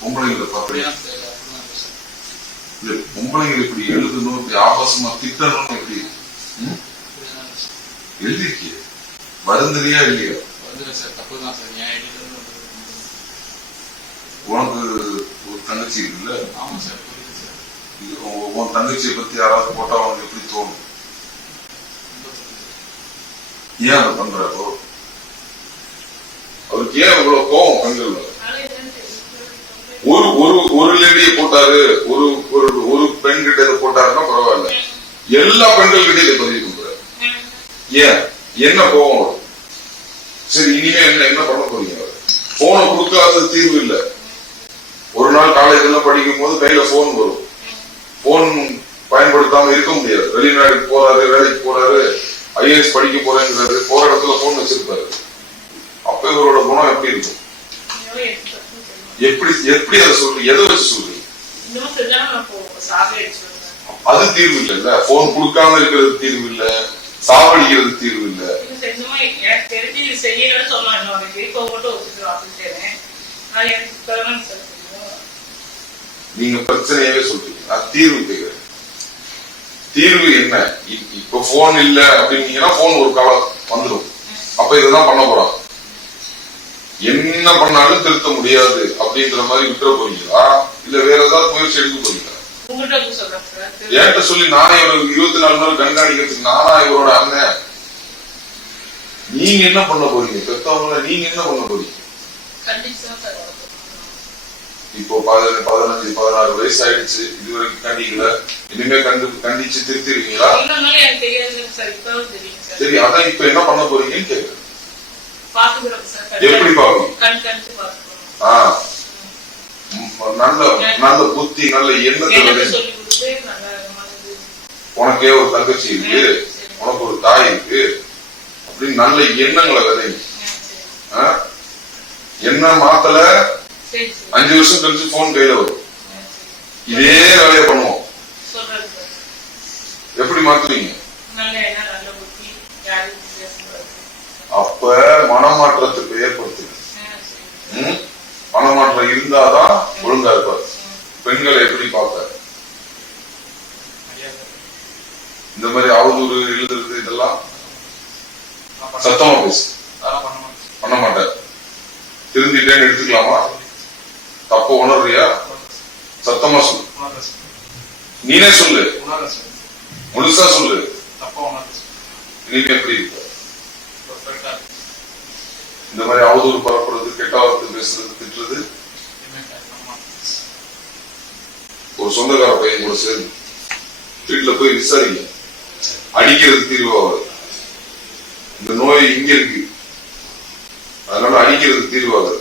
பொம்பளைங்களை பார்த்து இல்ல. இல்ல பொம்பளைங்களை இப்படி எழுதணும் இப்படி ஆபாசமா திட்டணும்னு எப்படி ம்? அப்படியெல்லாம் இல்ல சார். எழுதிருக்கிய வருந்தலையா இல்லையா. உனக்கு ஒரு தங்கச்சி இது உன் தங்கச்சியை பத்தி யாராவது போட்டா உனக்கு எப்படி தோணும். ஏன் அதை பண்ற அப்போ அவருக்கு ஏன் இவ்வளவு கோவம் பெண்கள்ல ஒரு ஒரு ஒரு லேடியை போட்டாரு ஒரு ஒரு ஒரு பெண் கிட்ட இதை போட்டாருன்னா பரவாயில்ல. எல்லா பெண்கள் கிட்ட இதை பதிவு பண்றாரு. ஏன்? என்ன கோவம் வரும்? சரி இனிமே என்ன என்ன பண்ண போறீங்க? போனை கொடுக்காத தீர்வு இல்ல. ஒரு நாள் காலேஜ்ல படிக்கும் போது கையில போன் வரும். போன் பயன்படுத்தாம இருக்க முடியாது. வெளிநாட்டுக்கு போறாரு வேலைக்கு போறாரு ஐஏஎஸ் படிக்க போறேங்கிறாரு போற இடத்துல போன் வச்சிருப்பாரு. அப்ப இவரோட குணம் எப்படி இருக்கும்? எப்படி எப்படி அதை சொல்றீங்க எதை வச்சு சொல்றீங்க அது தீர்வு இல்ல போன் கொடுக்காம இருக்கிறது தீர்வு இல்ல. சாவடிக்கிறது தீர்வு இல்ல. நீங்க பிரச்சனையவே சொல்றீங்க. நான் தீர்வு கேட்கிறேன். தீர்வு என்ன? இப்ப போன் இல்ல அப்படின்னீங்கன்னா போன் ஒரு காலம் வந்துடும் அப்ப இதுதான் பண்ண போறான். என்ன பண்ணாலும் திருத்த முடியாது அப்படின்ற மாதிரி விட்டுற போறீங்களா? இல்ல வேற ஏதாவது முயற்சி எடுக்க போறீங்களா. ஏன்ட்ட சொல்லி நானே ஒரு இருபத்தி நாலு நாள் கண்காணிக்கிறதுக்கு நானா இவரோட அண்ணன்? நீங்க என்ன பண்ண போறீங்க? பெத்தவங்கள நீங்க என்ன பண்ண போறீங்க. இப்போ பதினஞ்சு பதினஞ்சு பதினாறு வயசு ஆயிடுச்சு இது வரைக்கும் கண்டிக்கல. இனிமே கண்டு கண்டிச்சு திருத்திருக்கீங்களா? சார். அதான் இப்ப என்ன பண்ண போறீங்கன்னு கேக்குறேன். பார்க்கணும் நல்ல நல்ல புத்தி நல்ல எண்ணத்தை உனக்கே ஒரு தங்கச்சி இருக்கு. உனக்கு ஒரு தாய் இருக்கு. அப்படின்னு நல்ல எண்ணங்களை விதைங்க? எண்ணம் மாத்தல? அஞ்சு வருஷம் கழிச்சு போன் கையில வரும். இதே வேலையை பண்ணுவோம். எப்படி மாத்துவீங்க? அப்ப மனமாற்றத்துக்கு அவர் இருந்தாதான் ஒழுங்கா இருப்பார். பெண்களை எப்படி பார்ப்பார் இந்த மாதிரி அவதூறு எழுதுறது இதெல்லாம் சத்தமா பேசு. அதெல்லாம் பண்ண மாட்டார். திருந்திட்டேன்னு எடுத்துக்கலாமா? தப்ப உணர்றியா? சத்தமா சொல்லு. நீனே சொல்லு. முழுசா சொல்லு. தப்பா இனிமே எப்படி இருக்க இந்த மாதிரி அவதூறு பரப்புறது கெட்ட வார்த்தை பேசுறது திட்டுறது இனிமே பண்ண மாட்டேன். ஒரு சொந்தக்கார பையன் கூட சேர்ந்து வீட்டுல போய் விசாரிங்க அடிக்கிறது தீர்வாகாது இந்த நோய் இங்க இருக்கு. அதனால அடிக்கிறது தீர்வாகாது